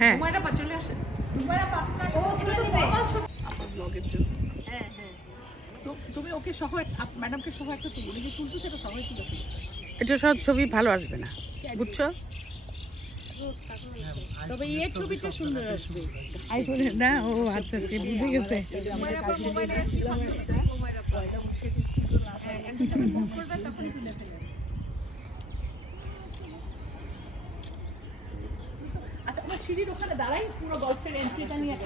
হ্যাঁ হুমায়রা চলে আসে। হুমায়রা পাঁচটা ও তুলে দিবে আপনার ব্লগের জন্য। হ্যাঁ হ্যাঁ, তো তুমি ওকে সহ ম্যাডামকে সহ একটা তুলো, নিজে তুলছো সেটা সবাই তুলে। এটা সব ছবি ভালো আসবে না, বুঝছো? তবে এর ছবিটা সুন্দর আসবে আইফোনে না। ও আচ্ছা, সে বুঝে গেছে। আচ্ছা, আমরা সিঁড়ির ওখানে দাঁড়াই, পুরো গল্ফের এন্ট্রিটা নিয়ে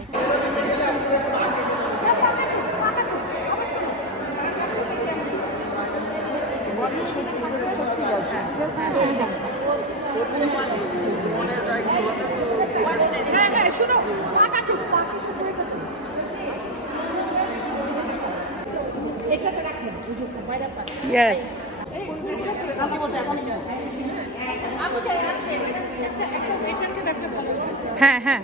ইয়েস, হ্যাঁ হ্যাঁ।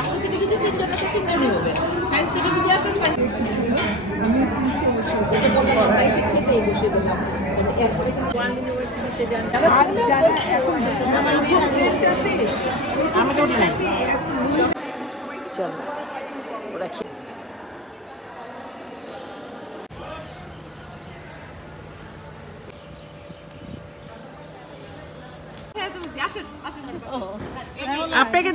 আসলে থেকে যদি তিনজন আসে তিনজনই হবে, সাইজ থেকে যদি আসে চল ওরা আসেন আসেন আপনাকে